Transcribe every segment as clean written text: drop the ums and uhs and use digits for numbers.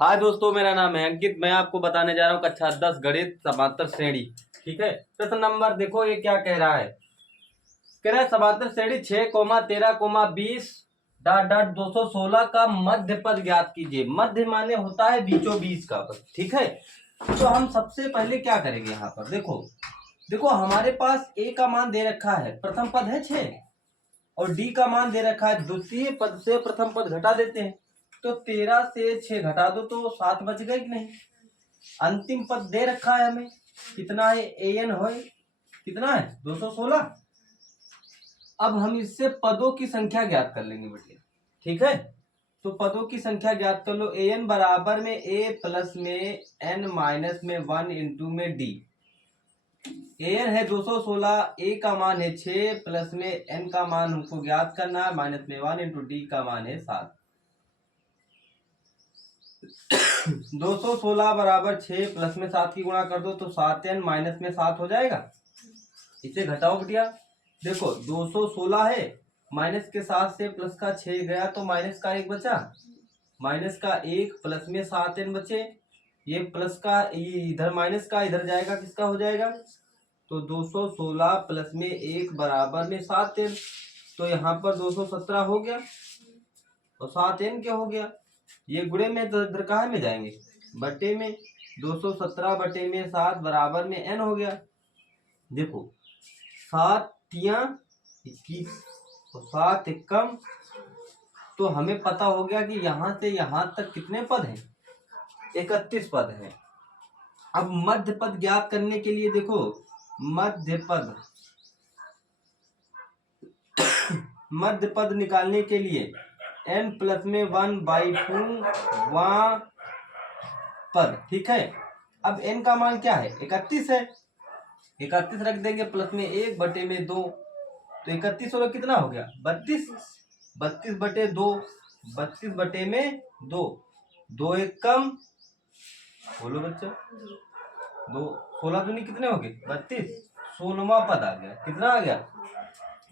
हाय दोस्तों, मेरा नाम है अंकित। मैं आपको बताने जा रहा हूँ कक्षा 10 गणित समांतर श्रेणी। ठीक है, प्रश्न नंबर देखो, ये क्या कह रहा है। कह रहा है समांतर श्रेणी 6,13,20 डॉट डॉट 216 का मध्य पद ज्ञात कीजिए। मध्य माने होता है बीचों बीच का पद। ठीक है, तो हम सबसे पहले क्या करेंगे, यहाँ पर देखो देखो हमारे पास ए का मान दे रखा है, प्रथम पद है 6 और डी का मान दे रखा है। द्वितीय पद से प्रथम पद घटा देते हैं, तो 13 से 6 घटा दो तो 7 बच गए कि नहीं। अंतिम पद दे रखा है हमें, कितना है, an हो, कितना है 216। अब हम इससे पदों की संख्या ज्ञात कर लेंगे बेटे। ठीक है, तो पदों की संख्या ज्ञात कर लो। an बराबर में a प्लस में n माइनस में 1 इंटू में d। an है 216, a का मान है 6 प्लस में n का मान हमको ज्ञात करना है माइनस में 1 इंटू d का मान है 7। 216 बराबर 6 प्लस में 7 की गुणा कर दो तो 7n माइनस में 7 हो जाएगा। इसे घटाओ बिटिया, देखो 216 है, माइनस के 7 से प्लस का 6 गया तो माइनस का 1 बचा, माइनस का 1 प्लस में 7n बचे। ये प्लस का इधर माइनस का इधर जाएगा, किसका हो जाएगा, तो 216 प्लस में 1 बराबर में 7n। तो यहाँ पर 217 हो गया और 7n क्या हो गया, ये गुणे में तो इधर कहाँ में जाएंगे, बटे में। 217 बटे में 7 बराबर में n हो गया। देखो 7 तिया 21 और 7 एकम, तो हमें पता हो गया कि यहाँ से यहाँ तक कितने पद हैं, 31 पद हैं। अब मध्य पद ज्ञात करने के लिए देखो, मध्य पद निकालने के लिए n प्लस में 1/2 वहां पद। ठीक है, अब n का मान क्या है, 31 है, 31 रख देंगे प्लस में 1 बटे में 2, तो 31 और कितना हो गया 32, 32 बटे 2, 32 बटे में 2, 2 एक कम, बोलो बच्चों, 2 16 दूनी कितने हो गए 32, 16वां पद आ गया। कितना आ गया,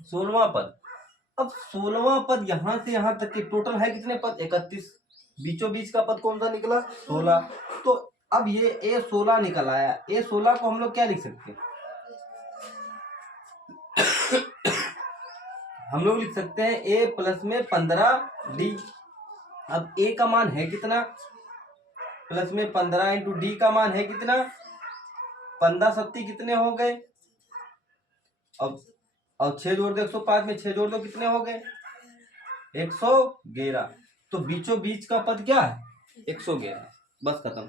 16वां पद। अब 16वां पद यहाँ से यहाँ तक के टोटल है कितने पद, 31, बीचों बीच का पद कौन सा निकला 16। तो अब ये a16 निकल आया, a16 को हम लोग क्या लिख सकते हैं, हम लोग लिख सकते हैं a प्लस में 15d। अब a का मान है कितना, प्लस में 15 इंटू डी का मान है कितना, 15 सत्ती कितने हो गए, अब और 6 जोड़ दो 105 में 6 जोड़ दो कितने हो गए 111। तो बीचों बीच का पद क्या है 111, बस खत्म।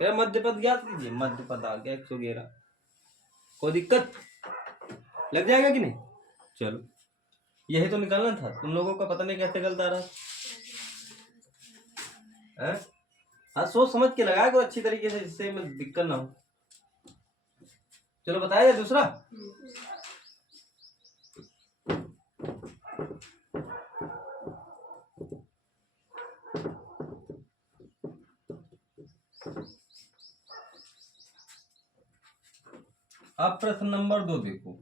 मध्य पद ज्ञात कीजिए, मध्य पद आ गया 111। कोई दिक्कत लग जाएगा कि नहीं, चलो यही तो निकालना था, तुम लोगों का पता नहीं कैसे गलत आ रहा है। हाँ, सोच समझ के लगाया करो अच्छी तरीके से, जिससे दिक्कत ना हो। चलो बताया जाए दूसरा। अब प्रश्न नंबर 2 देखो,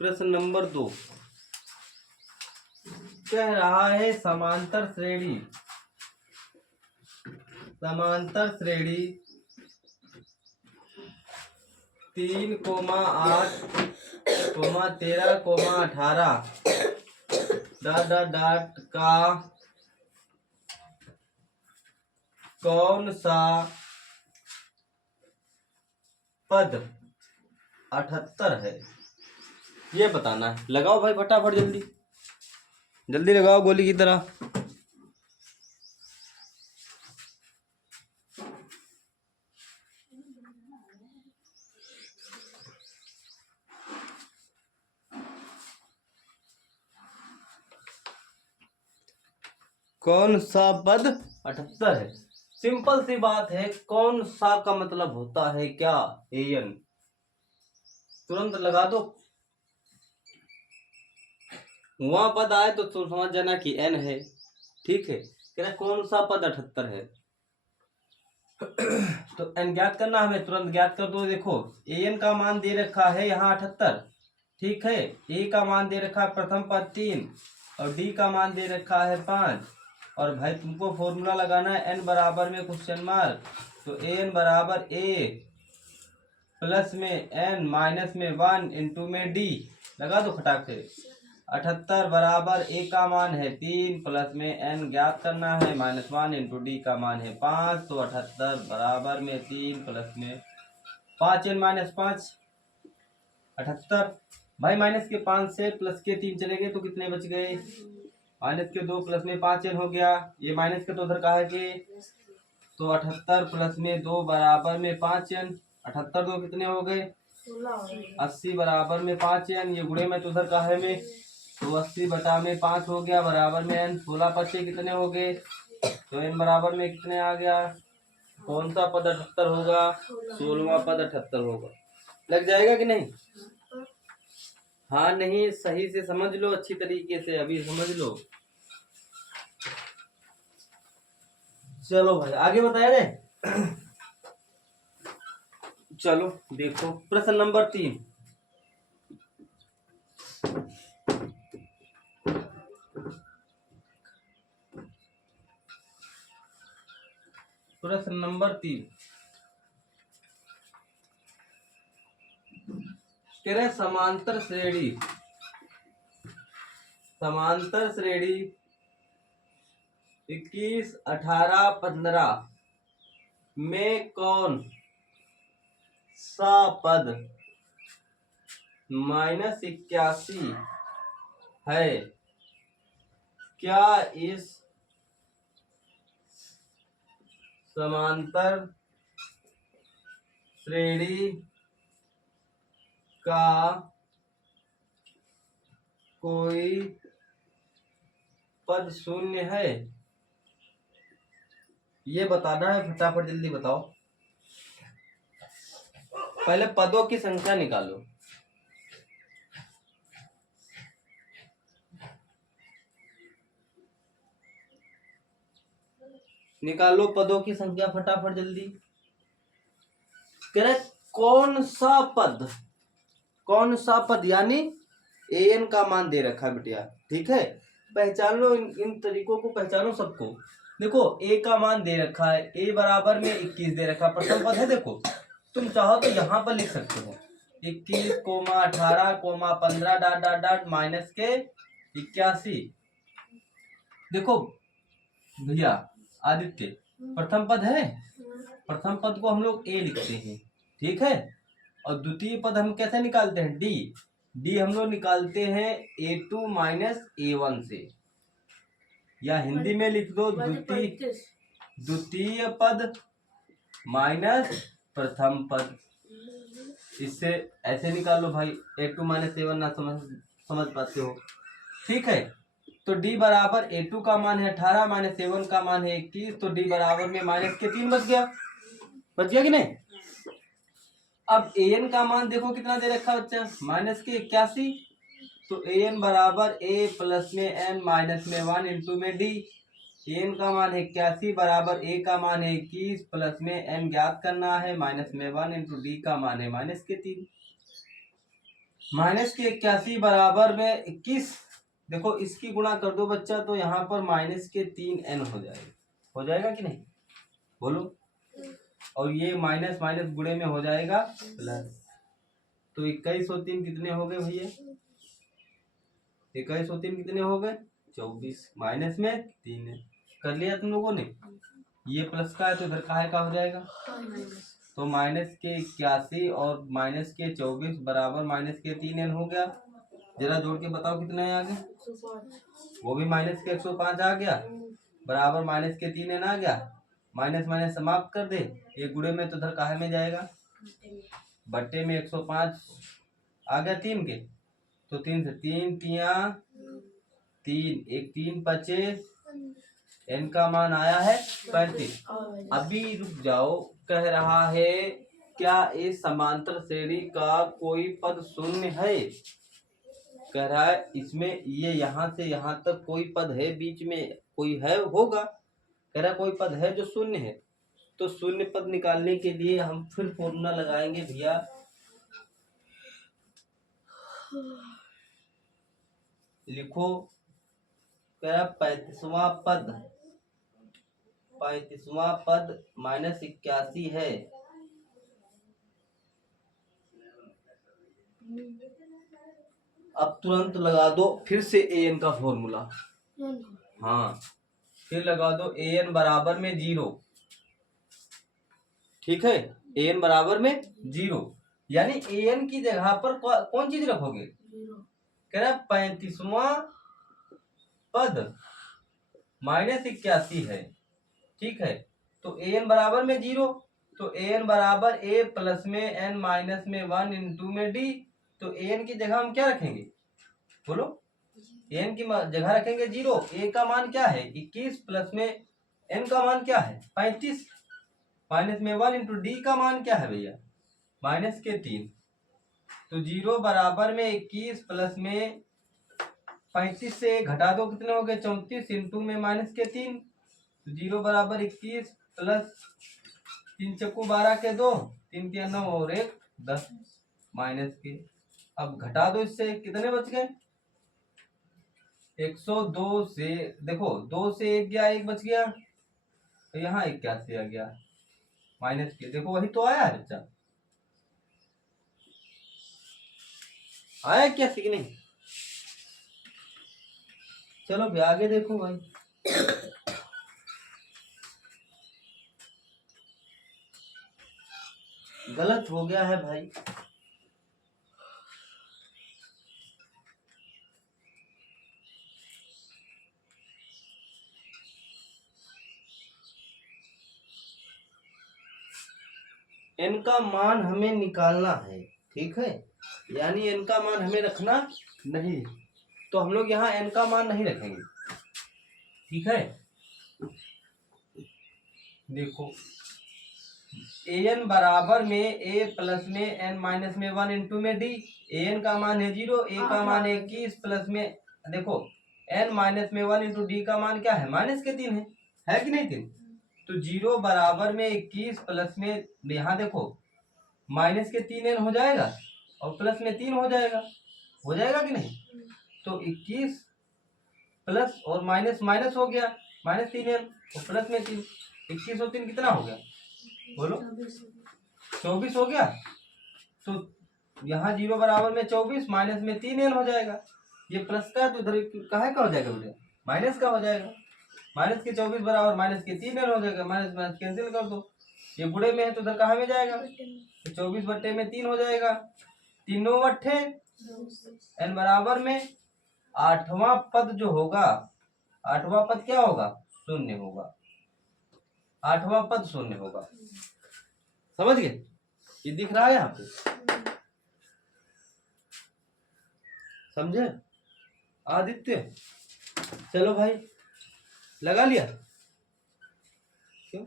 प्रश्न नंबर 2 कह रहा है समांतर श्रेणी 3,8, 13, 18 डॉट डॉट डॉट का कौन सा पद 78 है, ये बताना है। लगाओ भाई फटाफट, जल्दी जल्दी लगाओ गोली की तरह। कौन सा पद 78 है, सिंपल सी बात है। कौन सा का मतलब होता है क्या, an, तुरंत लगा दो। वहां पद आए तो तुम समझ जाना कि n है। ठीक है, कह रहा कौन सा पद 78 है, तो n ज्ञात करना, हमें तुरंत ज्ञात कर दो। देखो an का मान दे रखा है यहाँ 78, ठीक है, a का मान दे रखा है प्रथम पद 3 और डी का मान दे रखा है 5। और भाई तुमको फॉर्मूला लगाना है एन बराबर में क्वेश्चन मार्क, तो एन बराबर ए प्लस में एन माइनस में 1 इंटू में डी। लगा दो खटाक से। 78 बराबर ए का मान है 3 प्लस में एन ज्ञात करना है -1 इंटू डी का मान है 5। तो 78 बराबर में 3 प्लस में 5 n माइनस 5 78। भाई माइनस के 5 से प्लस के 3 चले गए तो कितने बच गए? माइनस के 2 प्लस में 5 n हो गया। ये माइनस के तो उधर कहा है कि, तो 78 प्लस में 2 बराबर में 5 n। 78 2 कितने हो गए? 80 बराबर में 5 n। ये गुणे में तो उधर कहा है में, तो 80 बटा में 5 हो गया बराबर में n। 16 बच्चे कितने हो गए? तो n बराबर में कितने आ गया? कौन सा पद 78 होगा? 16वां पद 78 होगा। लग जाएगा कि नहीं? हाँ नहीं, सही से समझ लो, अच्छी तरीके से अभी समझ लो। चलो भाई आगे बताया जाए। चलो देखो प्रश्न नंबर 3। प्रश्न नंबर 3 कह रहे समांतर श्रेणी 21, 18, 15 में कौन सा पद -81 है? क्या इस समांतर श्रेणी का कोई पद शून्य है? ये बताना है, फटाफट जल्दी बताओ। पहले पदों की संख्या निकालो। निकालो पदों की संख्या फटाफट जल्दी। कह रहे कौन सा पद यानी an का मान दे रखा है बिटिया, ठीक है। पहचान लो, इन तरीकों को पहचानो सबको। देखो a का मान दे रखा है, a बराबर में 21 दे रखा, प्रथम पद है। देखो तुम चाहो तो यहाँ पर लिख सकते हो 21, 18, 15 डॉट डॉट डॉट माइनस के 81। देखो भैया आदित्य, प्रथम पद है, प्रथम पद को हम लोग a लिखते हैं, ठीक है। और द्वितीय पद हम कैसे निकालते हैं? डी हम लोग निकालते हैं a2 माइनस a1 से, या हिंदी में लिख दो द्वितीय पद माइनस प्रथम पद। इससे ऐसे निकाल लो भाई, a2 माइनस a1 ना समझ पाते हो, ठीक है। तो d बराबर a2 का मान है 18 माइनस a1 का मान है 21, तो d बराबर में माइनस के 3 बच गया कि नहीं। अब an का मान देखो कितना दे रखा बच्चा, माइनस के 81। तो an बराबर a प्लस में n माइनस में 1 इंटू में d। an का मान है 81 बराबर a का मान है 21 प्लस में n ज्ञात करना है माइनस में 1 इंटू d का मान है माइनस के 3। माइनस के 81 बराबर में 21, देखो इसकी गुणा कर दो बच्चा, तो यहाँ पर माइनस के 3n हो जाएगा कि नहीं, बोलो। और ये माइनस माइनस गुणे में हो जाएगा प्लस। तो 21 और 3 कितने हो गए भैया? 21 और 3 कितने हो गए? 24। माइनस में 3 है, कर लिया तुम लोगों ने। ये प्लस का है तो इधर का हो जाएगा। तो माइनस के 81 और माइनस के 24 बराबर माइनस के 3n हो गया। जरा जोड़ के बताओ कितने आ गए? वो भी माइनस के 105 आ गया बराबर माइनस के 3n आ गया। माइनस माइनस समाप्त कर दे, ये गुणे में तो इधर काहे में जाएगा, बट्टे में 105 आ गया 3 के, तो 3 से 3 तिया 3, एक 3 बचे, n का मान आया है 35। अभी रुक जाओ, कह रहा है क्या इस समांतर श्रेणी का कोई पद शून्य है? कह रहा है इसमें ये यहाँ से यहाँ तक कोई पद है, बीच में कोई है होगा। कह रहा है कोई पद है जो शून्य है। तो शून्य पद निकालने के लिए हम फिर फॉर्मूला लगाएंगे भैया। लिखो कह रहा 35वां पद -81 है। अब तुरंत लगा दो फिर से an का फॉर्मूला। हाँ, फिर लगा दो an बराबर में 0। ठीक है, an बराबर में 0, यानी an की जगह पर कौन चीज रखोगे? कह रहा 35वां पद -81 है। ठीक है, तो an बराबर में 0, तो an बराबर a प्लस में n माइनस में 1 इंटू में d। तो an की जगह हम क्या रखेंगे? बोलो, n की जगह रखेंगे 0। a का मान क्या है? 21 प्लस में n का मान क्या है? 35 माइनस में 1 इंटू d का मान क्या है भैया? -3। तो 0 बराबर में 21 प्लस में 35 से घटा दो, कितने हो गए? 34 इंटू में -3। तो 0 बराबर 21 प्लस 3 चक्कू 12 के 2, 3 के 9 और 1 10 माइनस के। अब घटा दो, इससे कितने बच गए? 102 से देखो 2 से 1 गया, 1 बच गया, तो यहाँ 81 आ गया माइनस के। देखो वही तो आया है बच्चा, आया क्या कि नहीं? चलो भी आगे देखो भाई। गलत हो गया है भाई। n का मान हमें निकालना है। ठीक है, यानी n का मान हमें रखना नहीं, तो हम लोग यहाँ n का मान नहीं रखेंगे। ठीक है, देखो an बराबर में a प्लस में n माइनस में 1 इंटू में d। an का मान है 0, a का मान है 21 प्लस में देखो n माइनस में 1 इंटू d का मान क्या है? -3 है कि नहीं 3? तो 0 बराबर में 21 प्लस में, यहाँ देखो -3n हो जाएगा और प्लस में 3 हो जाएगा कि नहीं? तो 21 प्लस और माइनस माइनस हो गया, -3n और प्लस में 3, 21 और 3 कितना हो गया? बोलो, 24 हो गया। तो यहाँ 0 बराबर में 24 माइनस में 3n हो जाएगा। ये प्लस का, तो इधर कहाँ का हो जाएगा बेटा? माइनस का हो जाएगा। माइनस के 24 बराबर माइनस के 3n हो जाएगा। माइनस माइनस कैंसिल कर दो, ये बुढ़े में है तो इधर कहाँ में जाएगा? तो 24 बट्टे में 3 हो जाएगा, 3 9 अट्ठे n बराबर में 8वां पद जो होगा, 8वां पद क्या होगा? 0 होगा। 8वां पद 0 होगा। समझ गए? ये दिख रहा है यहाँ पे, समझे आदित्य? चलो भाई, लगा लिया? क्यों?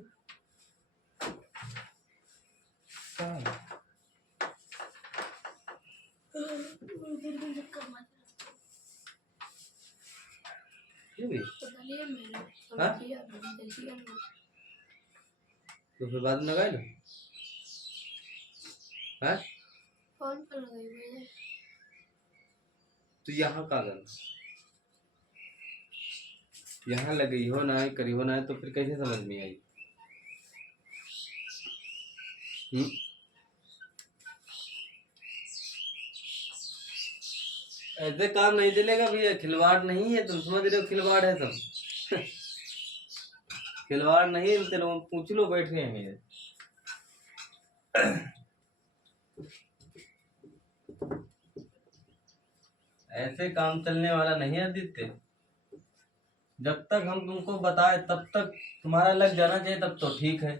तो फिर बाद में लगाए ना, है? तो यहाँ का गन यहाँ लगी हो ना, करी हो ना, तो फिर कैसे समझ में आई? ऐसे काम नहीं चलेगा भैया, खिलवाड़ नहीं है, तुम समझ रहे हो? खिलवाड़ है सब। खिलवाड़ नहीं, चलो पूछ लो, बैठ गए मेरे। ऐसे काम चलने वाला नहीं है आदित्य। जब तक हम तुमको बताए तब तक तुम्हारा लग जाना चाहिए, तब तो ठीक है?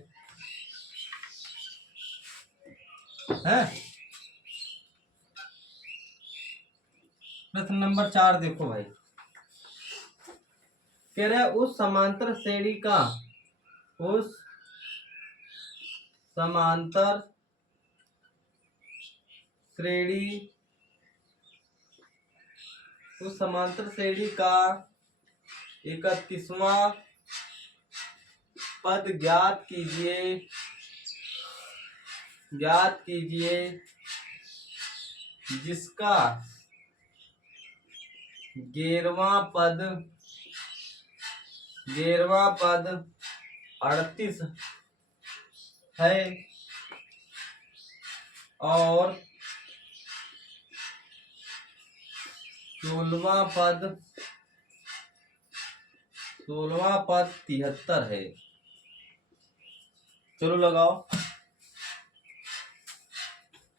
प्रश्न नंबर 4 देखो भाई, कह रहे उस समांतर श्रेणी का, उस समांतर श्रेणी, उस समांतर श्रेणी का 31वां पद ज्ञात कीजिए जिसका 11वां पद 11वां पद 38 है और 16वां पद 73 है। चलो लगाओ,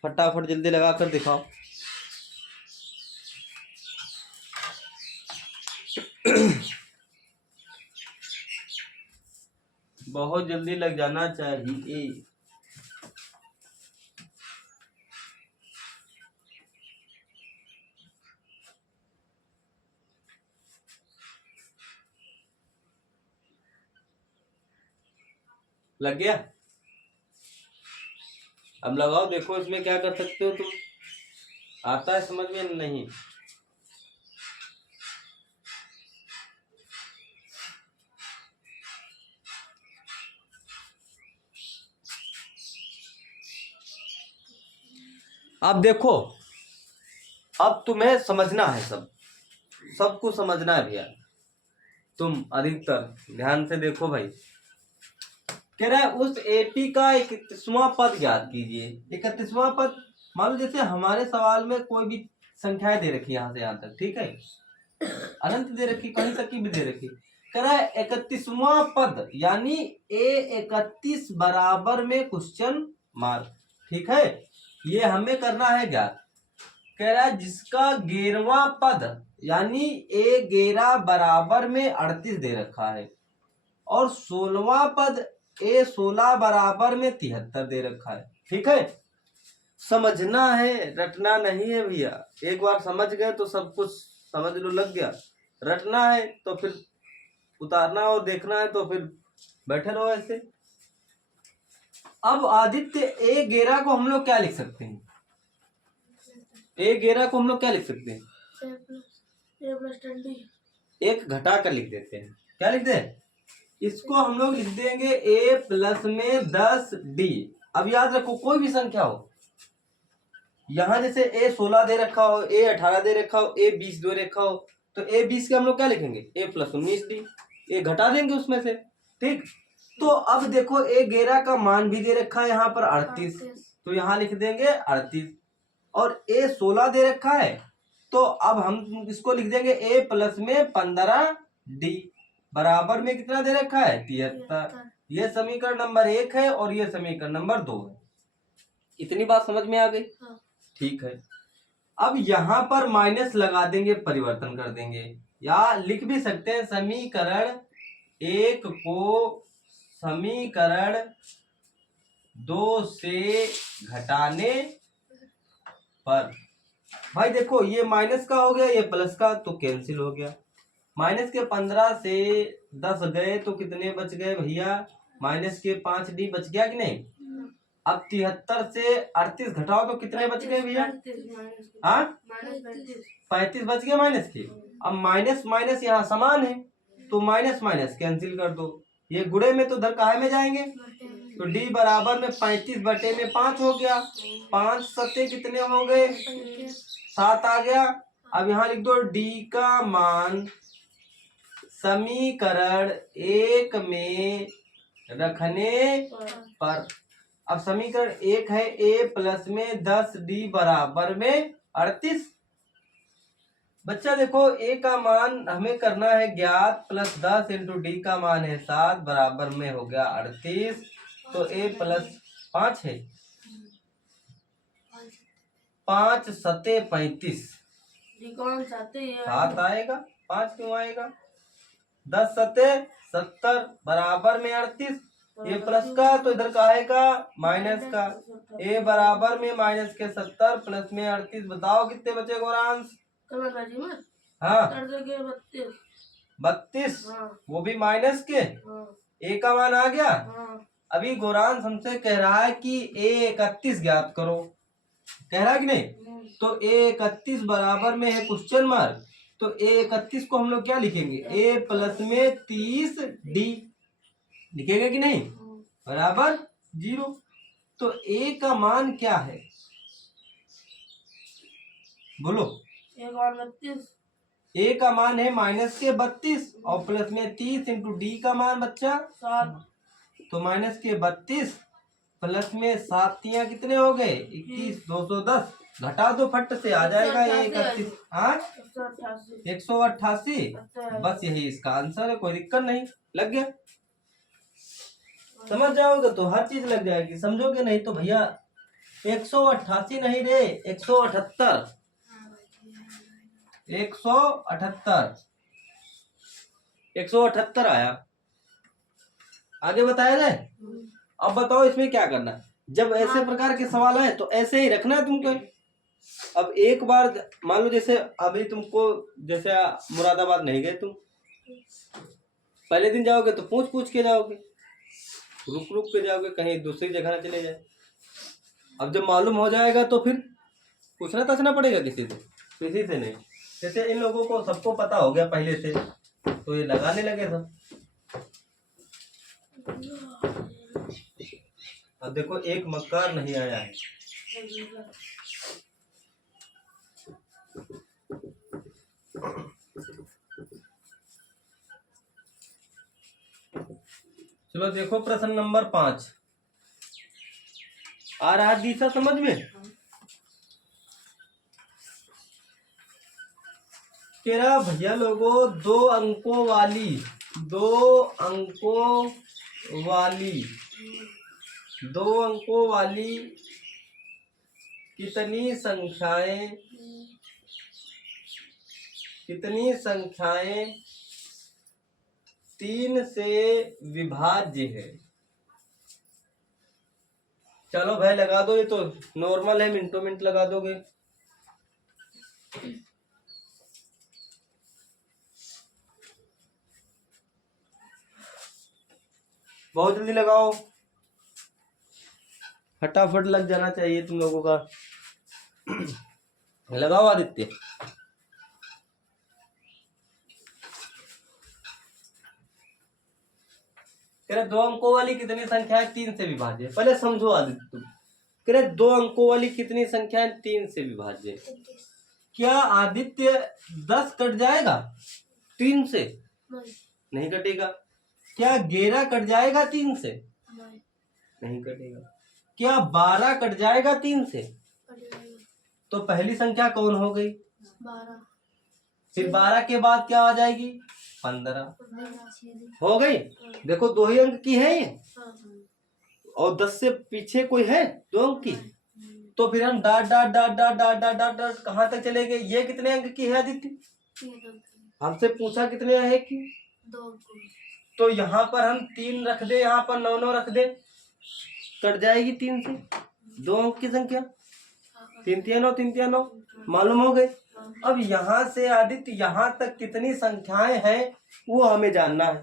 फटाफट जल्दी लगा कर दिखाओ। बहुत जल्दी लग जाना चाहिए। लग गया? अब लगाओ, देखो इसमें क्या कर सकते हो तुम। आता है समझ में? नहीं अब देखो, अब तुम्हें समझना है, सब कुछ समझना है भैया। तुम अधिकतर ध्यान से देखो भाई। कह रहा है उस एपी का 31वां पद ज्ञात कीजिए। 31वां पद, मान लो जैसे हमारे सवाल में कोई भी संख्याएं दे रखी है यहाँ से यहाँ तक, ठीक है, अनंत दे रखी, कहीं तक की भी दे रखी। कह रहा है 31वां पद यानी A31 बराबर में क्वेश्चन मार्क, ठीक है, ये हमें करना है ज्ञात। कह रहा है जिसका 11वां पद यानी A11 बराबर में 38 दे रखा है और 16वां पद A16 बराबर में 73 दे रखा है, ठीक है। समझना है, रटना नहीं है भैया। एक बार समझ गए तो सब कुछ समझ लो, लग गया। रटना है तो फिर उतारना और देखना है तो फिर बैठे रहो ऐसे। अब आदित्य A11 को हम लोग क्या लिख सकते हैं? A11 को हम लोग क्या लिख सकते हैं? एक घटा कर लिख देते हैं। क्या लिख दे? इसको हम लोग लिख देंगे A प्लस में 10D। अब याद रखो, कोई भी संख्या हो, यहां जैसे A16 दे रखा हो, A18 दे रखा हो, A20 दे रखा हो, तो A20 के हम लोग क्या लिखेंगे? A plus 19D। ये घटा देंगे उसमें से, ठीक। तो अब देखो A11 का मान भी दे रखा है यहाँ पर 38, तो यहाँ लिख देंगे 38। और A16 दे रखा है तो अब हम इसको लिख देंगे A प्लस में 15D बराबर में कितना दे रखा है? 73। ये समीकरण नंबर 1 है और ये समीकरण नंबर 2 है। इतनी बात समझ में आ गई? हाँ। ठीक है, अब यहाँ पर माइनस लगा देंगे, परिवर्तन कर देंगे, या लिख भी सकते हैं समीकरण 1 को समीकरण 2 से घटाने पर। भाई देखो, ये माइनस का हो गया, ये प्लस का, तो कैंसिल हो गया। माइनस के 15 से 10 गए तो कितने बच गए भैया? माइनस के 5D बच गया कि नहीं? अब 73 से 38 घटाओ तो कितने बच गए भैया? हाँ, 35 बच गए माइनस के। अब माइनस माइनस यहाँ समान है तो माइनस माइनस कैंसिल कर दो। ये गुणे में तो उधर काहे में जाएंगे, तो D बराबर में 35 बटे में 5 हो गया। 5 सत्ते कितने हो गए? 7 आ गया। अब यहाँ लिख दो D का मान समीकरण 1 में रखने पर। अब समीकरण 1 है A प्लस में 10D बराबर में 38। बच्चा देखो, A का मान हमें करना है ज्ञात, प्लस 10 इंटू D का मान है 7 बराबर में हो गया 38। तो A प्लस 5 है, 5 सत्ते 35, 7 आएगा, 5 क्यों आएगा? 10 सत्ते 70 बराबर में 38। ये प्लस का तो इधर का आएगा माइनस का। A बराबर में माइनस के 70 प्लस में 38। बताओ कितने बचे गौरांश? हाँ, 32। वो भी माइनस के। A का मान आ गया। अभी गौरांश हमसे कह रहा है कि A31 ज्ञात करो, कह रहा है कि नहीं? तो A31 बराबर में है क्वेश्चन मार्क, तो A31 को हम लोग क्या लिखेंगे? A प्लस में 30D लिखेंगे कि नहीं? बराबर 0। तो A का मान क्या है? बोलो। ए का मान है माइनस के 32 और प्लस में 30 इंटू डी का मान बच्चा 7। तो माइनस के 32 प्लस में 7 तिया कितने हो गए 21 210 घटा दो फट से आ जाएगा ये 31 हाँ 188। बस यही इसका आंसर है, कोई दिक्कत नहीं, लग गया। समझ जाओगे तो हर चीज लग जाएगी, समझोगे नहीं तो भैया 188 नहीं रे 178 178 आया। आगे बताया जाए। अब बताओ इसमें क्या करना है। जब ऐसे प्रकार के सवाल आए तो ऐसे ही रखना है तुमको। अब एक बार मान लो जैसे अभी तुमको जैसे मुरादाबाद नहीं गए तुम, पहले दिन जाओगे तो पूछ पूछ के जाओगे, रुक रुक के जाओगे, कहीं दूसरी जगह ना चले जाए। अब जब मालूम हो जाएगा तो फिर पूछना तछना पड़ेगा किसी से नहीं। जैसे इन लोगों को सबको पता हो गया पहले से तो ये लगाने लगे सब। अब देखो एक मक्कार नहीं आया है। चलो देखो प्रश्न नंबर 5 आ रहा है दिशा समझ में। तेरा भैया लोगों 2 अंकों वाली कितनी संख्याएं 3 से विभाज्य है। चलो भाई लगा दो, ये तो नॉर्मल है, मिनटों मिनट लगा दोगे। बहुत जल्दी लगाओ, फटाफट लग जाना चाहिए तुम लोगों का। लगाओ आदित्य। कह रहे 2 अंकों वाली कितनी संख्याएं 3 से विभाज्य। पहले समझो आदित्य तुम, कह रहे 2 अंकों वाली कितनी संख्याएं 3 से विभाज्य। क्या आदित्य 10 कट जाएगा 3 से? नहीं कटेगा। क्या 11 कट जाएगा 3 से? नहीं कटेगा। क्या 12 कट जाएगा 3 से? तो पहली संख्या कौन हो गई? 12। फिर 12 के बाद क्या आ जाएगी? 15 हो गई। देखो 2 ही अंक की है ये, और 10 से पीछे कोई है 2 अंक की। तो फिर हम dot dot dot dot dot dot dot dot कहाँ तक चले गए? ये कितने अंक की है आदित्य? हमसे पूछा कितने है की? 2। तो यहाँ पर हम 3 रख दे, यहाँ पर 9 9 रख दे, कट जाएगी 3 से। 2 अंक की संख्या 3 3 9 3 3 9 मालूम हो गए। अब यहाँ से आदित्य यहाँ तक कितनी संख्याएं हैं वो हमें जानना है।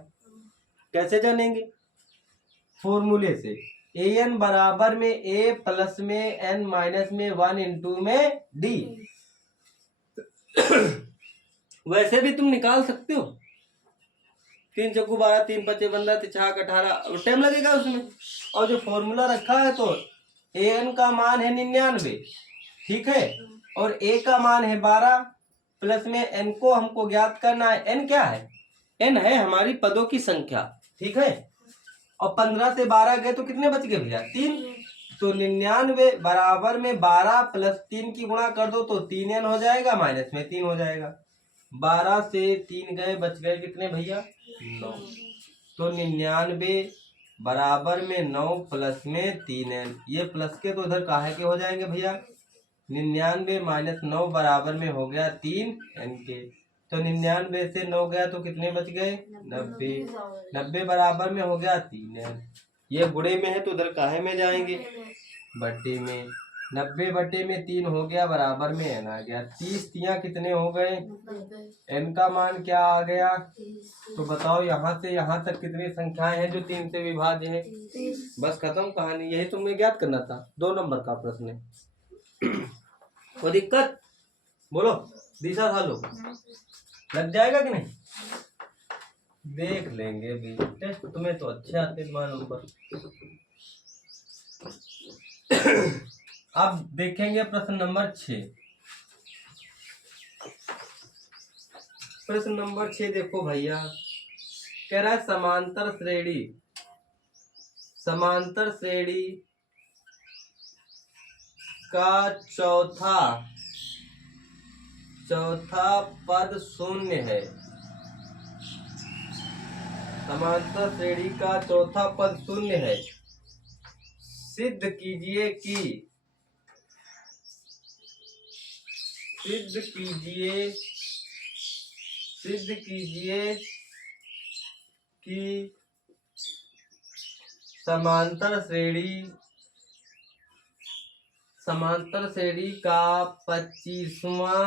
कैसे जानेंगे? फॉर्मूले से। an बराबर में a प्लस में n माइनस में 1 इंटू में d। वैसे भी तुम निकाल सकते हो। 3 चक्कू 12 3 पचे 15 3 18 टाइम लगेगा उसमें। और जो फॉर्मूला रखा है तो an का मान है 99, ठीक है, और a का मान है 12 प्लस में n को हमको ज्ञात करना है। n क्या है? n है हमारी पदों की संख्या, ठीक है। और 15 से 12 गए तो कितने बच गए भैया? 3। तो 99 बराबर में 12 प्लस 3 की गुणा कर दो तो 3n हो जाएगा, माइनस में 3 हो जाएगा। 12 से 3 गए, बच गए कितने भैया? 9। तो 99 बराबर में 9 प्लस में 3n। ये प्लस के तो उधर काहे के हो जाएंगे भैया? 99 माइनस 9 बराबर में हो गया 3n के। तो 99 से 9 गया तो कितने बच गए? 90। 90 बराबर में हो गया 3n। ये गुणे में है तो उधर काहे में जाएंगे? बट्टे में। 90 बट्टे में 3 हो गया बराबर में n आ गया। 30 तिया कितने हो गए? n का मान क्या आ गया? तो बताओ यहाँ से यहाँ तक कितनी संख्याएं हैं जो 3 से विभाज्य है? बस खत्म कहानी। यही तुम्हें ज्ञात करना था। 2 नंबर का प्रश्न है। कोई दिक्कत? बोलो दिशा सालो लग जाएगा कि नहीं? देख लेंगे भी, टेस्ट तुम्हें तो अच्छे आते नंबर। अब देखेंगे प्रश्न नंबर 6। प्रश्न नंबर 6 देखो भैया, कह रहा है समांतर श्रेणी का चौथा पद शून्य है। समांतर श्रेणी का चौथा पद शून्य है। सिद्ध कीजिए कि समांतर श्रेणी का 25वां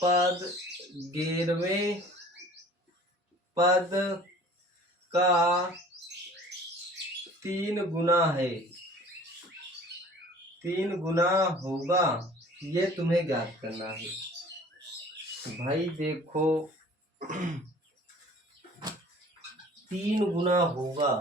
पद 11वें पद का 3 गुना होगा। ये तुम्हें ज्ञात करना है। भाई देखो 3 गुना होगा।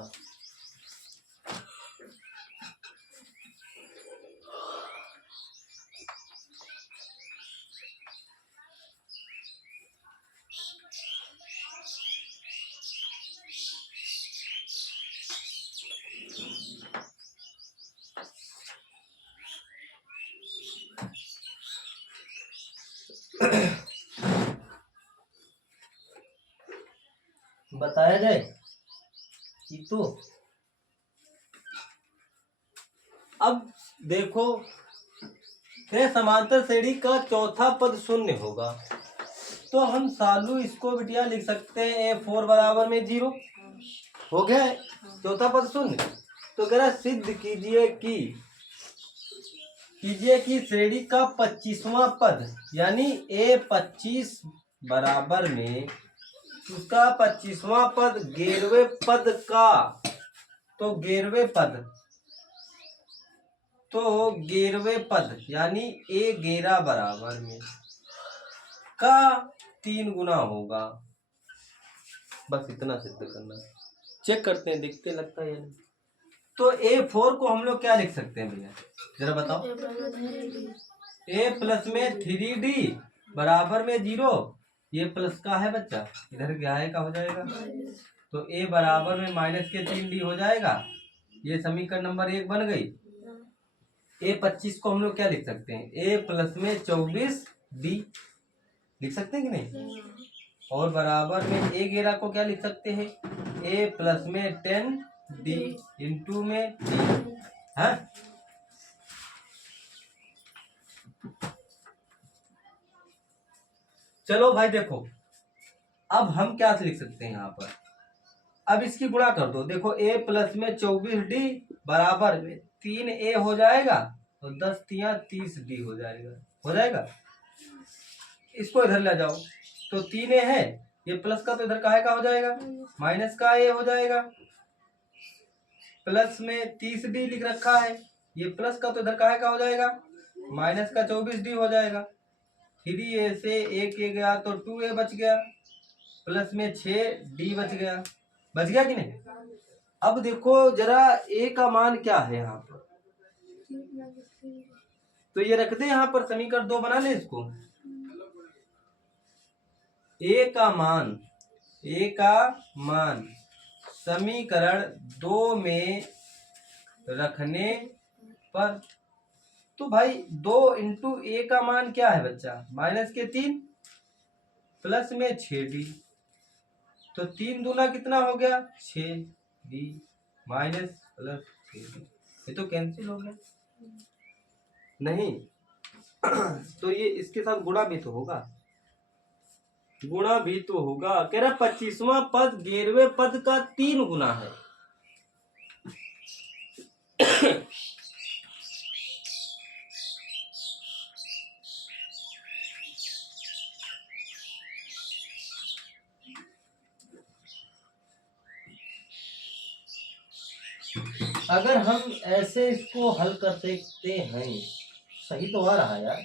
बताया जाए कि तो अब देखो समांतर श्रेणी का चौथा पद शून्य होगा, तो हम सालू इसको बिटिया लिख सकते हैं A4 बराबर में 0 हो गया है, चौथा पद शून्य। तो कह रहा सिद्ध कीजिए कि श्रेणी का 25वां पद यानी A25 बराबर में उसका 25वां पद 11वें पद का, तो 11वें पद यानी A11 बराबर में का 3 गुना होगा। बस इतना सिद्ध करना। चेक करते हैं, देखते लगता है। तो A4 को हम लोग क्या लिख सकते हैं भैया, जरा बताओ। A प्लस में 3D बराबर में 0, ये प्लस का है बच्चा, इधर क्या है का हो जाएगा, तो A बराबर में माइनस के 3D हो जाएगा। ये समीकरण नंबर 1 बन गई। A25 को हम लोग क्या लिख सकते हैं, A प्लस में 24D लिख सकते हैं कि नहीं, और बराबर में A11 को क्या लिख सकते हैं, A प्लस में 10D इंटू में D है। चलो भाई देखो, अब हम क्या लिख सकते हैं यहाँ पर, अब इसकी गुणा कर दो। देखो A प्लस में 24D बराबर में 3A हो जाएगा, तो 10 तिया 30D हो जाएगा। इसको इधर ले जाओ, तो 3A है, ये प्लस का तो इधर काहे का हो जाएगा, माइनस का A हो जाएगा। प्लस में 30D लिख रखा है, ये प्लस का तो इधर काहे का हो जाएगा, माइनस का 24D हो जाएगा। 3A से 1A गया तो 2A बच गया, प्लस में 6D बच गया कि नहीं। अब देखो जरा A का मान क्या है यहाँ पर, तो ये रख दे यहाँ पर, समीकरण 2 बना ले इसको। A का मान समीकरण 2 में रखने पर, तो भाई 2 इंटू A का मान क्या है बच्चा, माइनस के 3 प्लस में 6D, तो 3 दूना कितना हो गया 6D माइनस प्लस 6D, ये तो कैंसिल हो गया नहीं। तो ये इसके साथ गुणा भी तो होगा, कह रहा 25वां पद 11वें पद का 3 गुना है। अगर हम ऐसे इसको हल कर सकते हैं, सही तो आ रहा है यार।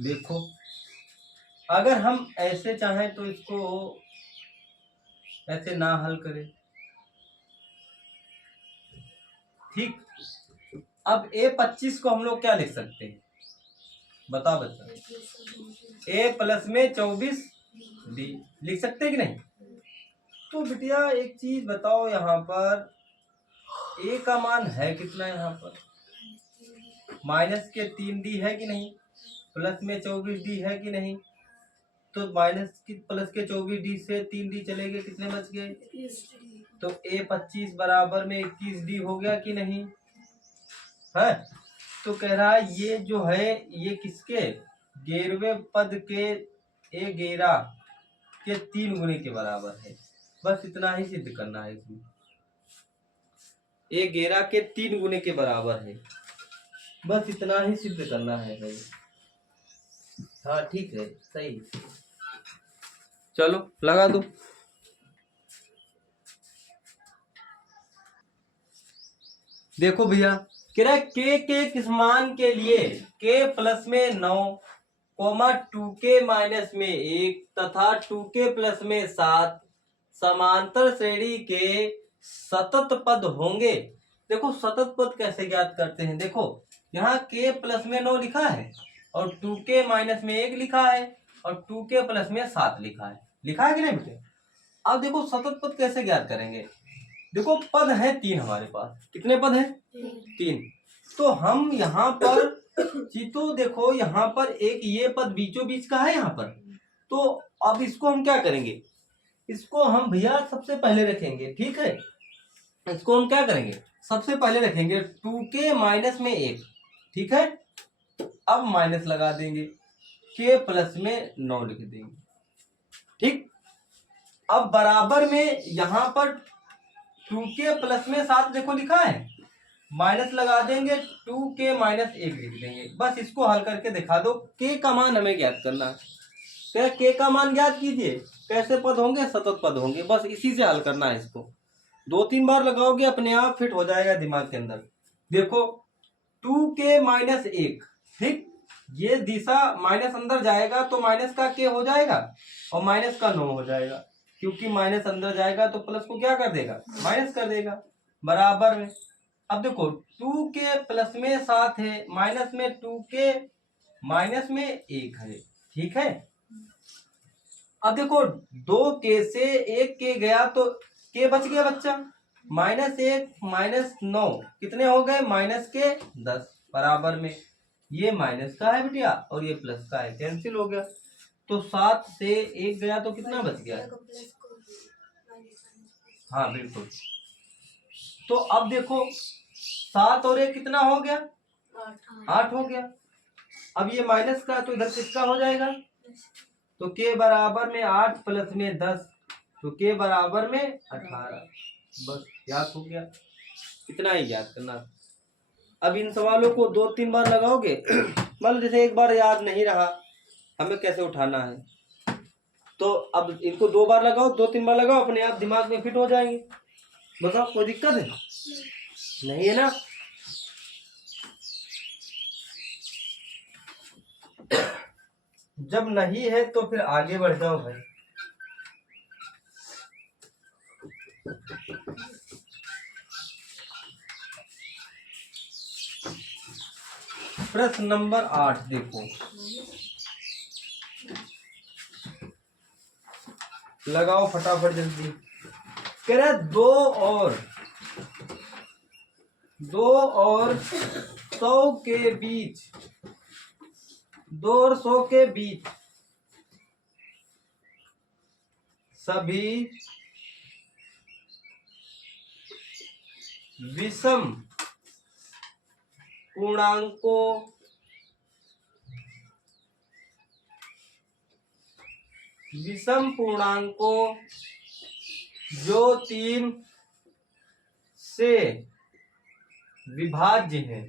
देखो अगर हम ऐसे चाहें तो इसको ऐसे ना हल करें, ठीक। अब A25 को हम लोग क्या लिख सकते हैं, बताओ बच्चा। A प्लस में 24D लिख सकते हैं कि नहीं। तो बिटिया एक चीज बताओ, यहाँ पर A का मान है कितना, यहाँ पर माइनस के 3D है कि नहीं, प्लस में 24D है कि नहीं। तो माइनस की प्लस के 24D से 3D चले गए, कितने बच गए। तो A25 बराबर में 21D हो गया कि नहीं है। तो कह रहा है ये जो है ये किसके 11वें पद के A11 के 3 गुने के बराबर है। बस इतना ही सिद्ध करना है इसमें, A11 के 3 गुने के बराबर है, बस इतना ही सिद्ध करना है भाई। हाँ ठीक है, सही। चलो लगा दो। देखो भैया कह रहा है के किस मान के लिए के प्लस में 9 कोमा 2k माइनस में 1 तथा 2k प्लस में 7 समांतर श्रेणी के सतत पद होंगे। देखो सतत पद कैसे ज्ञात करते हैं, देखो यहाँ k प्लस में 9 लिखा है और 2k माइनस में 1 लिखा है और 2k प्लस में 7 लिखा है कि नहीं बेटे। अब देखो सतत पद कैसे ज्ञात करेंगे, देखो पद है 3 हमारे पास, कितने पद हैं 3। तो हम यहाँ पर तो देखो यहाँ पर एक ये पद बीचों बीच का है यहाँ पर। तो अब इसको हम क्या करेंगे, इसको हम भैया सबसे पहले रखेंगे, ठीक है। इसको हम क्या करेंगे, सबसे पहले रखेंगे 2k माइनस में 1, ठीक है। अब माइनस लगा देंगे, k प्लस में 9 लिख देंगे, ठीक। अब बराबर में यहाँ पर 2k प्लस में 7 देखो लिखा है, माइनस लगा देंगे 2k माइनस 1 लिख देंगे। बस इसको हल करके दिखा दो, k का मान हमें ज्ञात करना है। तो k का मान ज्ञात कीजिए, कैसे पद होंगे, सतत पद होंगे, बस इसी से हल करना है इसको। 2-3 बार लगाओगे अपने आप फिट हो जाएगा दिमाग के अंदर। देखो 2k माइनस 1, ठीक, ये दिशा माइनस अंदर जाएगा तो माइनस का k हो जाएगा और माइनस का 9 हो जाएगा, क्योंकि माइनस अंदर जाएगा तो प्लस को क्या कर देगा, माइनस कर देगा, बराबर में। अब देखो 2k प्लस में 7 है, माइनस में 2k माइनस में 1 है, ठीक है। अब देखो 2k से 1k गया तो k बच गया बच्चा, माइनस 1 माइनस 9 कितने हो गए, माइनस के 10, बराबर में ये माइनस का है बिटिया और ये प्लस का है, कैंसिल हो गया। तो 7 से 1 गया तो कितना बच गया, हाँ बिल्कुल। तो अब देखो 7 और 1 कितना हो गया, 8 हो गया। अब ये माइनस का तो इधर किसका हो जाएगा, तो k बराबर में 8 प्लस में 10, तो k बराबर में 18। बस याद हो गया, इतना ही याद करना। अब इन सवालों को 2-3 बार लगाओगे मतलब जैसे एक बार याद नहीं रहा हमें कैसे उठाना है, तो अब इनको 2 बार लगाओ, 2-3 बार लगाओ, अपने आप दिमाग में फिट हो जाएंगे। बताओ कोई दिक्कत है, नहीं है ना। जब नहीं है तो फिर आगे बढ़ जाओ भाई। प्रश्न नंबर 8 देखो, लगाओ फटाफट जल्दी। कह रहा है 2 और 100 के बीच, 2 और 100 के बीच सभी विषम पूर्णांकों जो 3 से विभाज्य है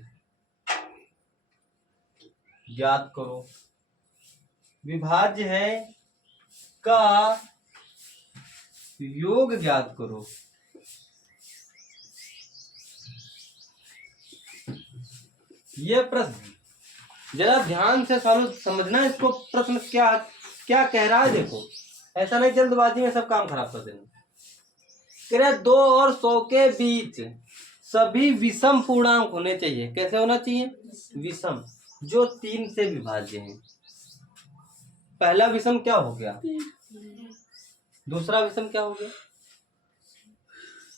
ज्ञात करो। विभाज्य है का योग ज्ञात करो। यह प्रश्न जरा ध्यान से समझना, इसको प्रश्न क्या क्या कह रहा है। देखो ऐसा नहीं जल्दबाजी में सब काम खराब कर देना। कह रहे 2 और 100 के बीच सभी विषम पूर्णांक होने चाहिए। कैसे होना चाहिए? विषम, जो 3 से विभाज्य हैं। पहला विषम क्या हो गया? दूसरा विषम क्या हो गया?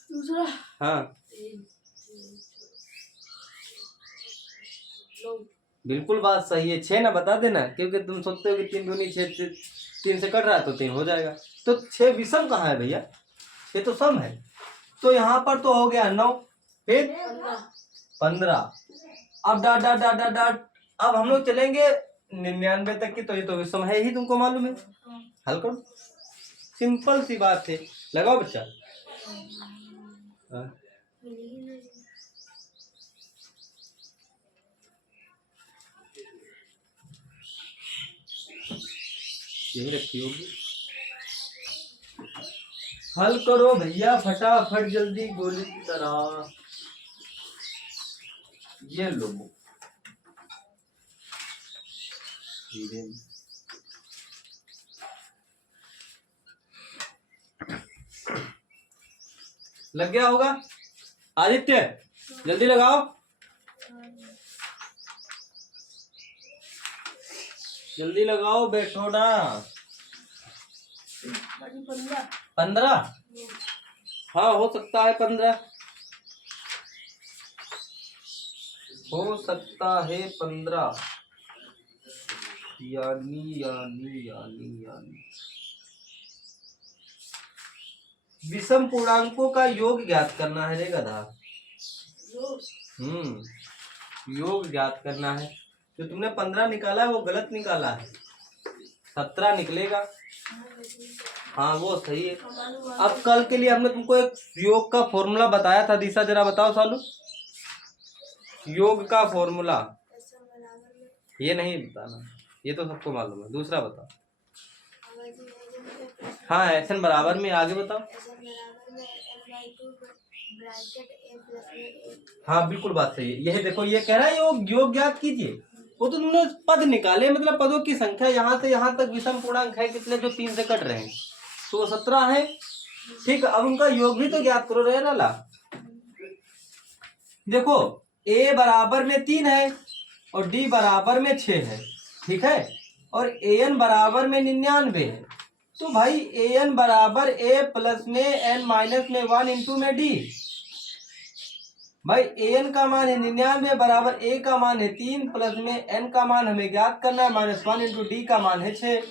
दूसरा, हाँ बिल्कुल बात सही है। 6 ना बता देना, क्योंकि तुम सोचते हो कि 3 दूनी 6, 3 से कट रहा है तो 3 हो जाएगा। तो 6 विषम कहाँ है भैया? ये तो सम है। तो यहाँ पर तो हो गया 9, फिर 15। अब dot dot dot dot dot, अब हम लोग चलेंगे 99 तक की। तो ये तो विषम है ही, तुमको मालूम है। हल करो, सिंपल सी बात है। लगाओ बच्चा। यही रखी होगी। हल करो भैया फटाफट, जल्दी गोली की तरह। ये लो लग गया होगा। आदित्य जल्दी लगाओ, जल्दी लगाओ, बैठो ना। 15, हाँ हो सकता है 15, हो सकता है 15। यानी विषम पूर्णांकों का योग ज्ञात करना है रे गधा। योग ज्ञात करना है। जो तुमने 15 निकाला है वो गलत निकाला है, 17 निकलेगा। हाँ वो सही है। अब कल के लिए हमने तुमको एक योग का फॉर्मूला बताया था। दिशा जरा बताओ सालू, योग का फॉर्मूला। ये नहीं बताना, ये तो सबको मालूम है। दूसरा बताओ। हाँ एन बराबर में, आगे बताओ। हाँ बिल्कुल बात सही है। यही देखो, ये कह रहा है योग ज्ञात कीजिए। वो तो तुमने पद निकाले, मतलब पदों की संख्या यहाँ से यहाँ तक विषम पूर्णांक है कितने, जो 3 से कट रहे हैं, तो वो 17 है। ठीक, अब उनका योग भी तो ज्ञात करो रे लाला। देखो a बराबर में 3 है और d बराबर में 6 है, ठीक है, और an बराबर में 99 है। तो भाई an बराबर a प्लस में n माइनस में 1 इंटू में d। भाई an का मान है 99 बराबर a का मान है 3 प्लस में n का मान हमें ज्ञात करना है -1 इंटू d का मान है 6।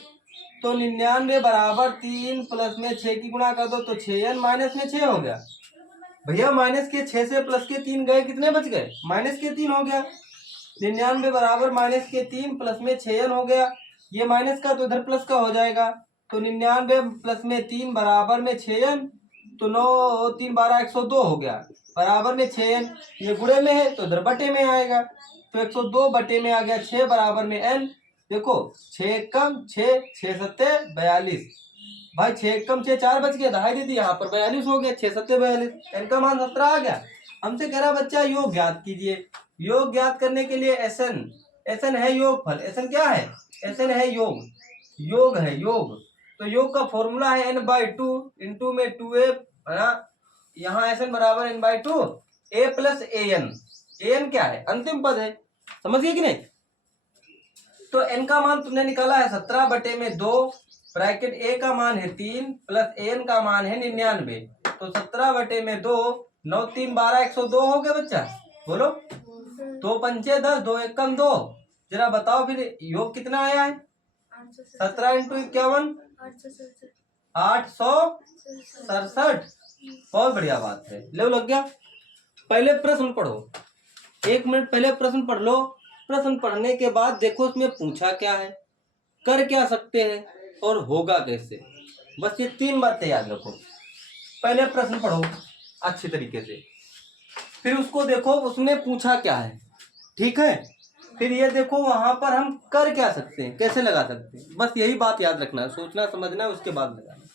तो 99 बराबर 3 प्लस में 6 की गुणा कर दो तो 6n माइनस में 6 हो गया। भैया माइनस के 6 से प्लस के 3 गए, कितने बच गए? माइनस के 3 हो गया। 99 बराबर माइनस के 3 प्लस में 6n हो गया। ये माइनस का तो इधर प्लस का हो जाएगा। तो 99 प्लस में 3 बराबर में 6n, तो 9 3 12 102 हो गया, बराबर में 6n। ये गुणे में है तो इधर बटे में आएगा, तो 102 बटे में आ गया 6 बराबर में n। देखो 6 कम 6, 6 सत्ते 42। भाई 6 कम 6 4 बच गया, दहाई दीदी यहाँ पर 42 हो गया। 6 सत्ते 42, n का मान 17 आ गया। हमसे कह रहा बच्चा योग ज्ञात कीजिए। योग ज्ञात करने के लिए SN है योगफल। SN क्या है? SN है योग, योग है योग। तो योग का फॉर्मूला है n/2 इंटू में 2a, यहाँ SN बराबर n/2 a plus an। an क्या है? अंतिम पद है, समझिए कि नहीं। तो n का मान तुमने निकाला है 17 बटे में 2, ब्रैकेट a का मान है 3 प्लस an का मान है 99। तो 17 बटे में 2, 9 3 12 102 हो गया बच्चा। बोलो 2 पंचे 10, 2 एकम 2। जरा बताओ फिर योग कितना आया है? 17 इंटू 51 867। बहुत बढ़िया बात है, ले लग गया। पहले प्रश्न पढ़ो, 1 मिनट पहले प्रश्न पढ़ लो। प्रश्न पढ़ने के बाद देखो उसमें पूछा क्या है, कर क्या सकते हैं और होगा कैसे। बस ये 3 बातें याद रखो। पहले प्रश्न पढ़ो अच्छी तरीके से, फिर उसको देखो उसने पूछा क्या है, ठीक है। फिर ये देखो वहां पर हम कर क्या सकते हैं, कैसे लगा सकते हैं। बस यही बात याद रखना है, सोचना समझना है, उसके बाद लगाना।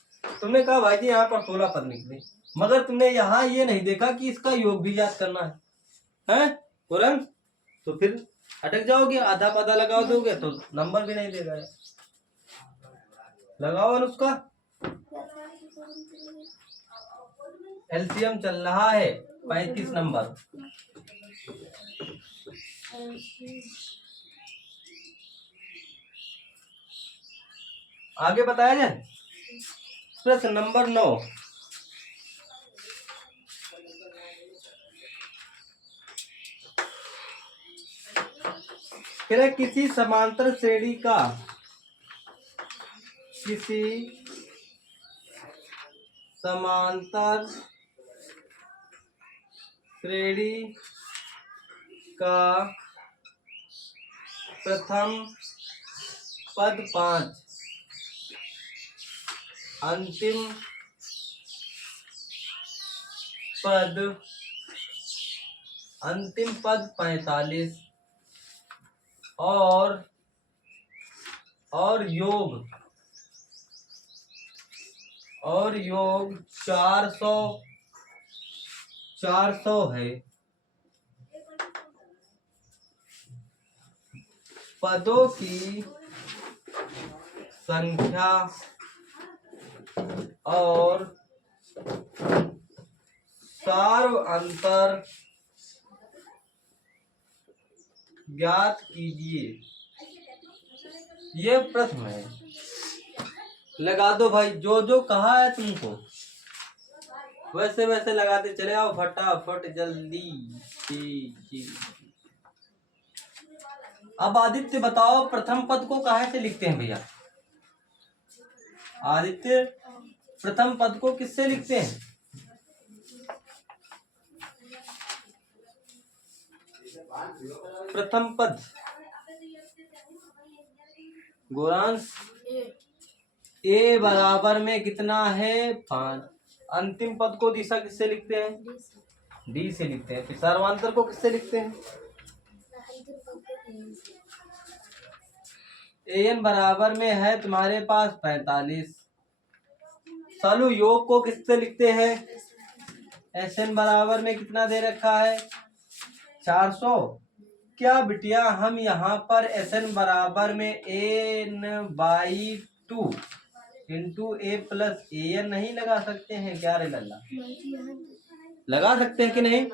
तुमने कहा भाई जी यहाँ पर 16 पद निकले, मगर तुमने यहाँ ये नहीं देखा कि इसका योग भी याद करना है तुरंत। तो फिर अटक जाओगे, आधा पौधा लगा दोगे तो नंबर भी नहीं देगा। लगाओ उसका। एलसीएम चल रहा है 35 नंबर। आगे बताया जाए। प्रश्न नंबर 9, किसी समांतर श्रेणी का प्रथम पद 5, अंतिम पद 45 और योग 400 है। पदों की संख्या और सार्व अंतर ज्ञात कीजिए। ये प्रश्न है, लगा दो भाई। जो जो कहा है तुमको वैसे वैसे लगाते चले आओ फटाफट जल्दी। अब आदित्य बताओ प्रथम पद को कहाँ से लिखते हैं भैया? आदित्य प्रथम पद को किससे लिखते हैं? प्रथम पद गोरांश ए बराबर में कितना है 5। अंतिम पद को दिशा किससे लिखते हैं? डी से लिखते हैं। फिर सर्वांतर को किससे लिखते हैं? एन बराबर में है तुम्हारे पास 45। सालू योग को किससे लिखते हैं? एस एन बराबर में कितना दे रखा है 400। क्या बिटिया हम यहाँ पर एस एन बराबर में n/2 into A plus A N नहीं लगा सकते हैं क्या रे लल्ला? लगा सकते हैं कि नहीं?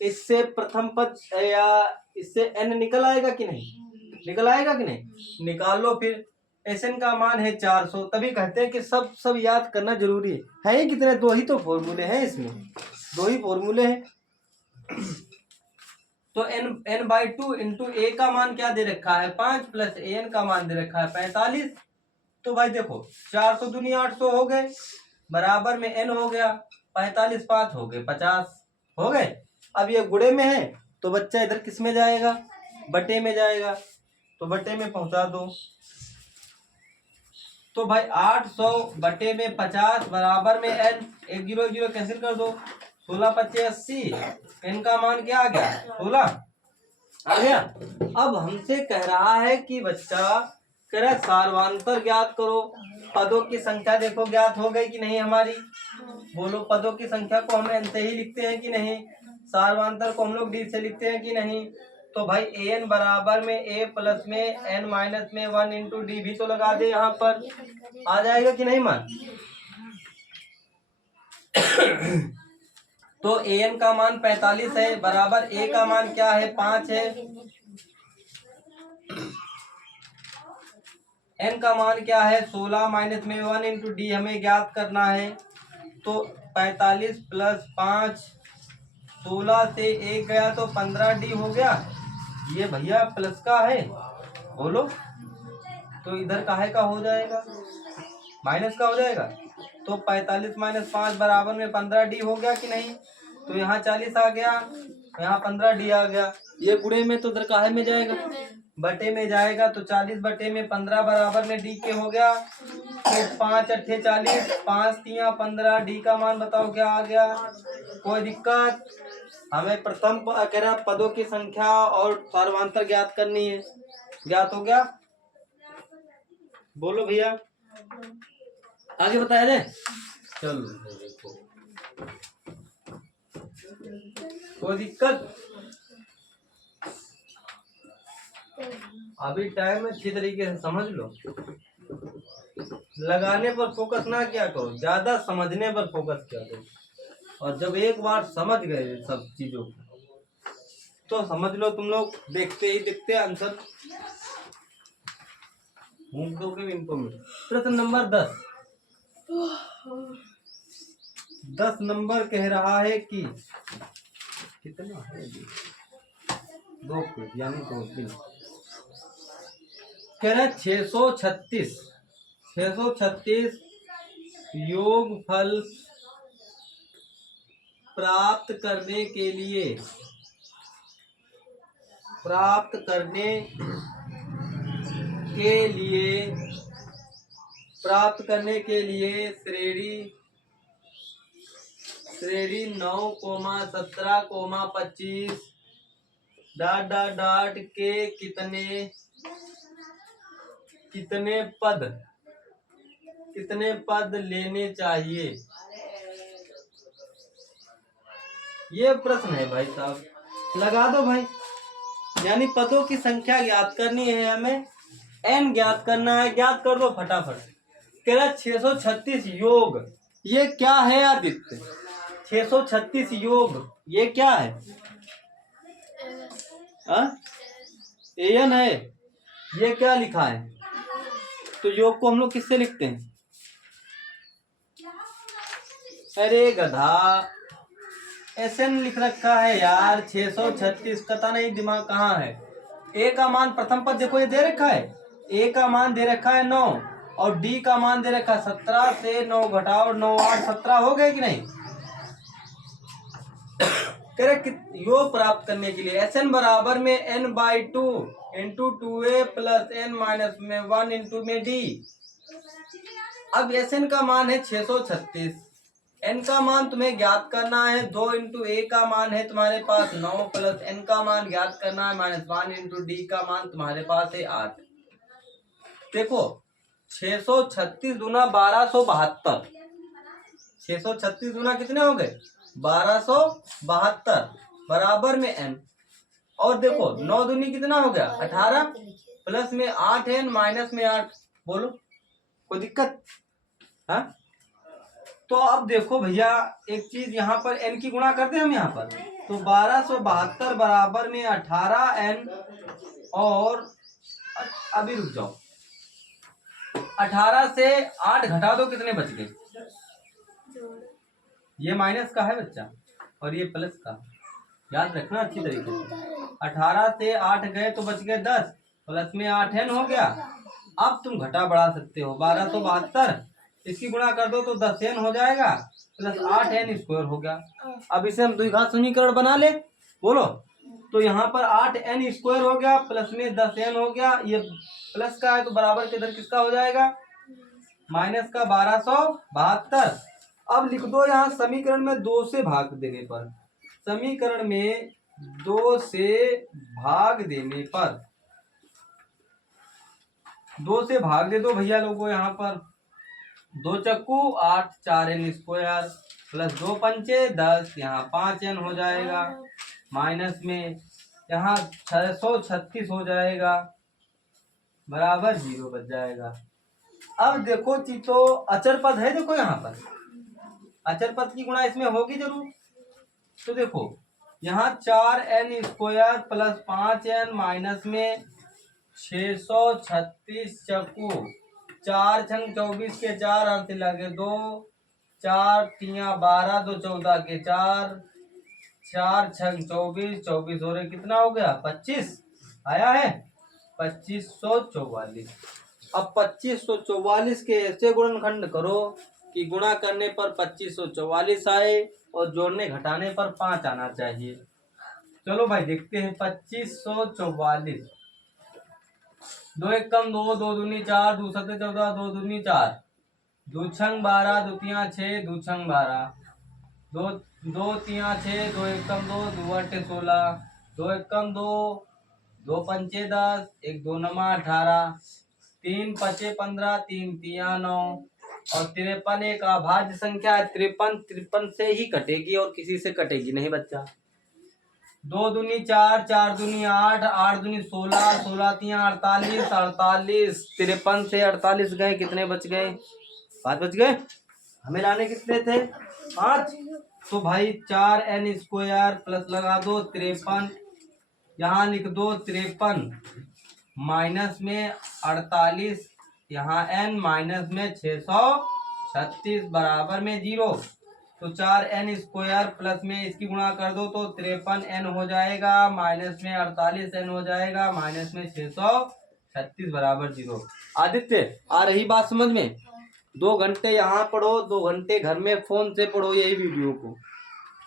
इससे प्रथम पद या इससे n निकल आएगा कि नहीं? निकल आएगा कि नहीं? निकाल लो फिर। एस एन का मान है 400। तभी कहते हैं कि सब याद करना जरूरी है। ही कितने? 2 ही तो फॉर्मूले हैं इसमें, 2 ही फॉर्मूले हैं। तो n/2 इंटू ए का मान क्या दे रखा है 5 प्लस ए एन का मान दे रखा है 45। तो भाई देखो 400 दूनी 800 हो गए, बराबर में n हो गया 45, 5 हो गए 50 हो गए। अब ये गुणे में है तो बच्चा इधर किस में जाएगा? बटे में जाएगा। तो बटे में पहुंचा दो। तो भाई 800 बटे में 50 बराबर में n, 1 0 0 कैंसिल कर दो। 16 25 80। n का मान क्या आ गया 16 आ गया। अब हमसे कह रहा है कि बच्चा कह रहा है सार्वांतर ज्ञात करो। पदों की संख्या देखो ज्ञात हो गई कि नहीं हमारी? बोलो पदों की संख्या को हम n से ही लिखते हैं कि नहीं? सार्वांतर को हम लोग d से लिखते हैं कि नहीं? तो भाई an बराबर में a प्लस में n माइनस में 1 इंटू डी भी तो लगा दे। यहाँ पर आ जाएगा कि नहीं मान? तो an का मान 45 है, बराबर a का मान क्या है 5 है। n का मान क्या है 16 माइनस में 1 इंटू डी हमें ज्ञात करना है। तो 45 प्लस 5, 16 से 1 गया तो 15 डी हो गया। ये भैया प्लस का है, बोलो। तो इधर काहे का हो जाएगा? माइनस का हो जाएगा। तो 45 माइनस 5 बराबर में 15 डी हो गया कि नहीं? तो यहाँ 40 आ गया, यहाँ 15 डी आ गया। ये गुणे में तो इधर काहे में जाएगा? बटे में जाएगा। तो 40 बटे में 15 बराबर में डी के हो गया। तो 5 अट्ठे 40, 5 3 15। डी का मान बताओ क्या आ गया? कोई दिक्कत? हमें प्रथम कह रहा पदों की संख्या और सार्वांतर ज्ञात करनी है। ज्ञात हो गया? बोलो भैया, आगे बताया जाए। चलो देखो, कोई दिक्कत? अभी टाइम अच्छी तरीके से समझ लो। लगाने पर फोकस ना किया करो, ज्यादा समझने पर फोकस किया करो। और जब एक बार समझ गए सब चीजों को तो समझ लो तुम लोग देखते ही देखते आंसर घूम दोगे इनको में। प्रश्न नंबर 10। 10 नंबर कह रहा है कि कितना है ये? 2 फीट यानी 2 दिन कह रहा है 636 योग फल प्राप्त करने के लिए श्रेणी 9,17,25 डॉट के कितने पद लेने चाहिए। ये प्रश्न है भाई साहब, लगा दो भाई। यानी पदों की संख्या ज्ञात करनी है हमें, n ज्ञात करना है, ज्ञात कर दो फटाफट। कह रहा 636 योग, ये क्या है आदित्य? 636 योग ये क्या है? एन है। ये क्या लिखा है? तो योग को हम लोग किससे लिखते हैं? अरे गधा, एसएन लिख रखा है यार। 636 पता नहीं दिमाग कहाँ है। ए का मान प्रथम पद देखो ये दे रखा है, ए का मान दे रखा है 9 और डी का मान दे रखा है 17 से 9 घटाओ 9 8 17 हो गए कि नहीं? करेक्ट। योग प्राप्त करने के लिए एसएन बराबर में n/2 into 2a plus n minus में 1 इंटू में डी। अब एसएन का मान है 636, एन का मान तुम्हें ज्ञात करना है 2 इंटू ए का मान है तुम्हारे पास 9 प्लस एन का मान ज्ञात करना है -1 इंटू डी का मान तुम्हारे पास है 8। देखो 636 दूना 1272, 636 दूना कितने हो गए? 1272 बराबर में एन। और देखो 9 दूनी कितना हो गया? 18 प्लस में 8 एन माइनस में 8। बोलो कोई दिक्कत? हाँ तो अब देखो भैया एक चीज यहाँ पर n की गुणा करते हैं हम यहाँ पर, तो 1272 बराबर में 18n और अभी रुक जाओ 18 से 8 घटा दो कितने बच गए? ये माइनस का है बच्चा और ये प्लस का, याद रखना अच्छी तरीके से। 18 से 8 गए तो बच गए 10 प्लस में 8n हो गया। अब तुम घटा बढ़ा सकते हो 1272 इसकी गुणा कर दो तो 10n हो जाएगा प्लस 8n स्क्वायर हो गया। अब इसे हम द्विघात समीकरण बना ले। बोलो तो यहाँ पर 8n स्क्वायर हो गया प्लस में 10n हो गया, ये प्लस का है तो बराबर के इधर किसका हो जाएगा? माइनस का 1272। अब लिख दो यहाँ समीकरण में 2 से भाग देने पर, समीकरण में 2 से भाग देने पर 2 से भाग दे दो भैया लोगों। यहाँ पर 2 चक्कू 8 4n स्क्वायर प्लस 2 पंचे 10, यहाँ 5n हो जाएगा माइनस में यहाँ 636 हो जाएगा बराबर 0 बच जाएगा। अब देखो चीतो अचर पद है, देखो यहाँ पर अचर पद की गुणा इसमें होगी जरूर। तो देखो यहाँ 4n square plus 5n minus में 636 चक्कू 4 छंग 24 के 4 अंत लगे 2 4 3 12 2 14 के 4 4 छंग 24 24 हो रहे कितना हो गया? 25 आया है 2544। अब 2544 के ऐसे गुणनखंड करो कि गुणा करने पर 2544 आए और जोड़ने घटाने पर 5 आना चाहिए। चलो भाई देखते हैं 2544। 2 एक कम 2 2 दूनी 4 2 सत्ते 14 2 दूनी 4 2 छंग 12 2 तिया 6 2 छंग 12 2 2 तिया 6 2 एक कम 2 2 अट्ठे 16 2 एक कम 2 2 पंचे 10 1 2 नमा 18 3 पचे 15 3 तिया 9 और 53 एक अभाज्य संख्या है। 53 से ही कटेगी और किसी से कटेगी नहीं बच्चा। 2 दूनी 4 4 दूनी 8 8 दूनी 16 16 तिया 48 48 53 से 48 गए कितने बच गए? 5 बच गए। हमें लाने कितने थे? 5। तो भाई 4n² प्लस लगा दो 53, यहाँ लिख दो 53 माइनस में 48, यहाँ n माइनस में 636 बराबर में 0। तो 4n² प्लस में इसकी गुणा कर दो तो 53n हो जाएगा, माइनस में 48n हो जाएगा, माइनस में 636 बराबर 0। आदित्य आ रही बात समझ में? 2 घंटे यहाँ पढ़ो, 2 घंटे घर में फोन से पढ़ो यही वीडियो को,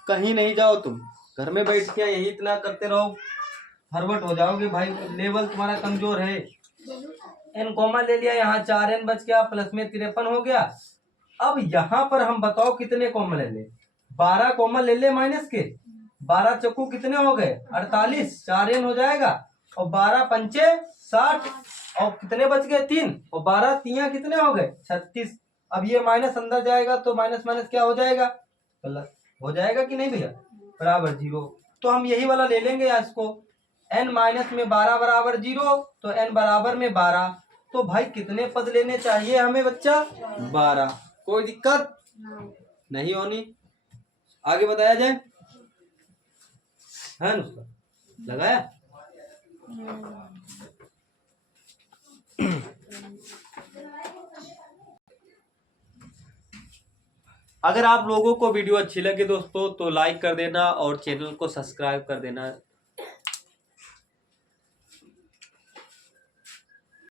कहीं नहीं जाओ तुम, घर में बैठ के यही इतना करते रहो, फॉरवर्ड हो जाओगे भाई, लेवल तुम्हारा कमजोर है। n कॉमा ले लिया, यहाँ 4n बच गया, प्लस में 53 हो गया। अब यहाँ पर हम बताओ कितने कॉमन ले ले, 12 कॉमन ले ले माइनस के, 12 चक्कू कितने हो गए 48, 4n हो जाएगा, और 12 पंचे 60, और कितने बच गए 3, और 12 तिया कितने हो गए 36। अब ये माइनस अंदर जाएगा तो माइनस माइनस क्या हो जाएगा, प्लस हो जाएगा कि नहीं भैया, बराबर 0। तो हम यही वाला ले लेंगे या इसको, n माइनस में 12 बराबर 0, तो n बराबर में 12। तो भाई कितने पद लेने चाहिए हमें बच्चा, 12। कोई दिक्कत नहीं होनी, आगे बताया जाए, है नुस्खा लगाया। अगर आप लोगों को वीडियो अच्छी लगे दोस्तों तो लाइक कर देना और चैनल को सब्सक्राइब कर देना।